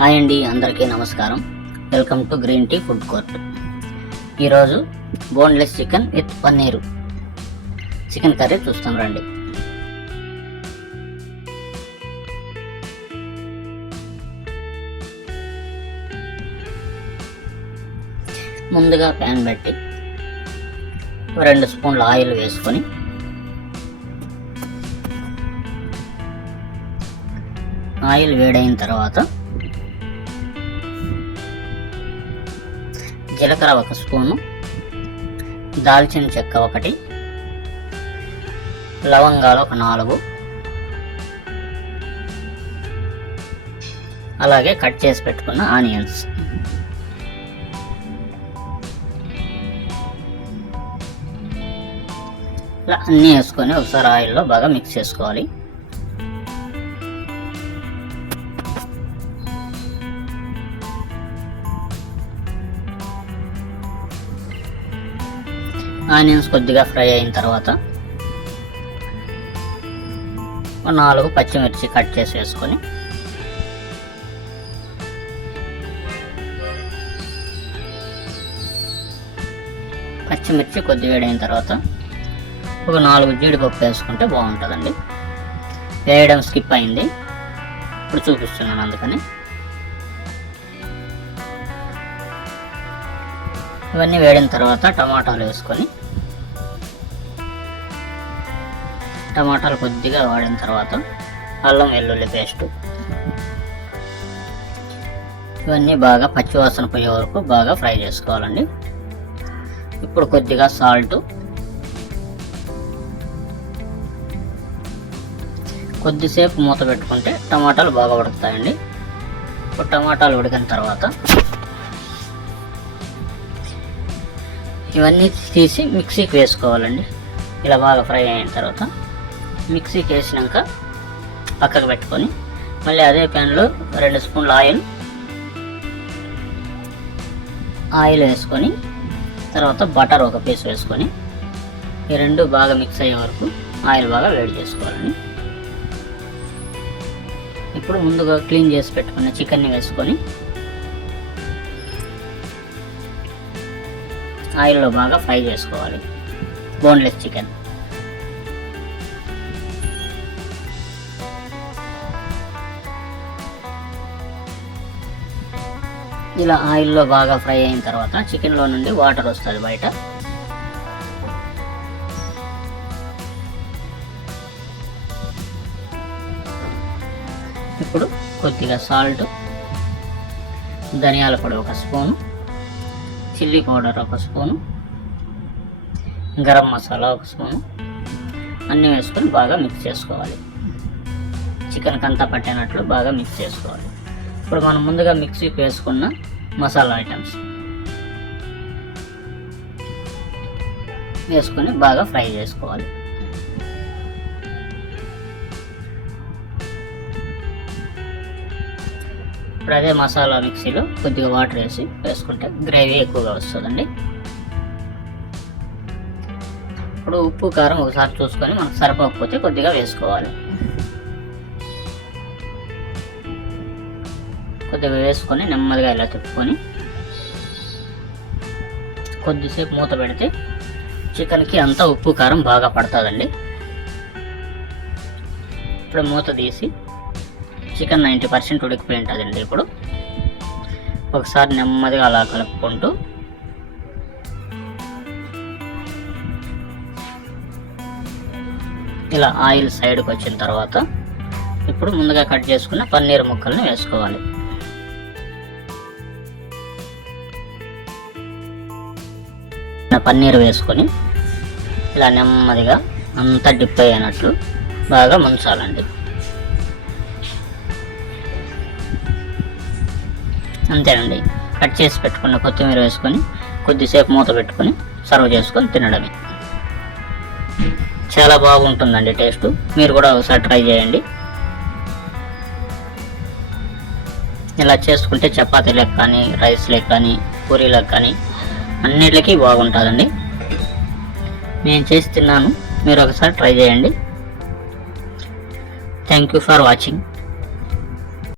Hi అండి అందరికీ నమస్కారం. Welcome to green tea food court. ఈరోజు boneless chicken with paneer. Chicken curry చూస్తాం రండి. ముందుగా ప్యాన్ పెట్టి రెండు స్పూన్ల ఆయిల్ వేసుకొని ఆయిల్ వేడైన తర్వాత జీలకర్ర ఒక స్పూను దాల్చిన చెక్క ఒకటి లవంగాలు ఒక నాలుగు. అలాగే కట్ చేసి పెట్టుకున్న ఆనియన్స్. ఇలా అన్నీ వేసుకొని ఒకసారి ఆయిల్లో బాగా మిక్స్ చేసుకోవాలి. ఆనియన్స్ కొద్దిగా ఫ్రై అయిన తర్వాత ఒక నాలుగు పచ్చిమిర్చి కట్ చేసి వేసుకొని పచ్చిమిర్చి కొద్దిగా వేడైన తర్వాత ఒక నాలుగు జీడిపప్పు వేసుకుంటే బాగుంటుందండి. వేయడం స్కిప్ అయింది. ఇప్పుడు చూపిస్తున్నాను అందుకని. ఇవన్నీ వేడిన తర్వాత టమాటాలు వేసుకొని టమాటాలు కొద్దిగా వాడిన తర్వాత అల్లం వెల్లుల్లి పేస్ట్. ఇవన్నీ బాగా పచ్చివాసన పోయే వరకు బాగా ఫ్రై చేసుకోవాలండి. ఇప్పుడు కొద్దిగా సాల్ట్. కొద్దిసేపు మూత పెట్టుకుంటే టమాటాలు బాగా ఉడుకుతాయండి. ఇప్పుడు టమాటాలు ఉడికిన తర్వాత ఇవన్నీ తీసి మిక్సీకి వేసుకోవాలండి. ఇలా బాగా ఫ్రై అయిన తర్వాత మిక్సీకి వేసినాక పక్కకు పెట్టుకొని మళ్ళీ అదే ప్యాన్లో రెండు స్పూన్ల ఆయిల్ ఆయిల్ వేసుకొని తర్వాత బటర్ ఒక పీస్ వేసుకొని ఈ రెండు బాగా మిక్స్ అయ్యే వరకు ఆయిల్ బాగా వేడి చేసుకోవాలండి. ఇప్పుడు ముందుగా క్లీన్ చేసి పెట్టుకున్న చికెన్ని వేసుకొని ఆయిల్లో బాగా ఫ్రై చేసుకోవాలి. Boneless chicken. ఇలా ఆయిల్లో బాగా ఫ్రై అయిన తర్వాత చికెన్లో నుండి వాటర్ వస్తుంది బయట. ఇప్పుడు కొద్దిగా సాల్ట్ ధనియాల పొడి ఒక స్పూను చిల్లీ పౌడర్ ఒక స్పూను గరం మసాలా ఒక స్పూను అన్నీ వేసుకొని బాగా మిక్స్ చేసుకోవాలి. చికెన్కి అంతా పట్టినట్లు బాగా మిక్స్ చేసుకోవాలి. ఇప్పుడు మనం ముందుగా మిక్సీకి వేసుకున్న మసాలా ఐటమ్స్ వేసుకొని బాగా ఫ్రై చేసుకోవాలి. ఇప్పుడు అదే మసాలా మిక్సీలో కొద్దిగా వాటర్ వేసి వేసుకుంటే గ్రేవీ ఎక్కువగా వస్తుందండి. ఇప్పుడు ఉప్పు కారం ఒకసారి చూసుకొని మనకు సరిపోకపోతే కొద్దిగా వేసుకోవాలి. కొద్దిగా వేసుకొని నెమ్మదిగా ఇలా తిప్పుకొని కొద్దిసేపు మూత పెడితే చికెన్కి అంతా ఉప్పు కారం బాగా పడుతుందండి. ఇప్పుడు మూత తీసి చికెన్ నైంటీ పర్సెంట్ ఉడికిపోయి ఉంటుందండి ఇప్పుడు. ఒకసారి నెమ్మదిగా అలా కలుపుకుంటూ ఇలా ఆయిల్ సైడ్కి వచ్చిన తర్వాత ఇప్పుడు ముందుగా కట్ చేసుకున్న పన్నీర్ ముక్కల్ని వేసుకోవాలి. పన్నీర్ వేసుకొని ఇలా నెమ్మదిగా అంతా డిప్ అయినట్లు బాగా ముంచాలండి. అంతేనండి. కట్ చేసి పెట్టుకున్న కొత్తిమీర వేసుకొని కొద్దిసేపు మూత పెట్టుకొని సర్వ్ చేసుకొని తినడమే. చాలా బాగుంటుందండి టేస్ట్. మీరు కూడా ఒకసారి ట్రై చేయండి. ఇలా చేసుకుంటే చపాతీలకు కానీ రైస్లకు కానీ పూరీలకు కానీ అన్నిటికీ బాగుంటుందండి. నేను చేసి తిన్నాను మీరు ఒకసారి ట్రై చేయండి. Thank you for watching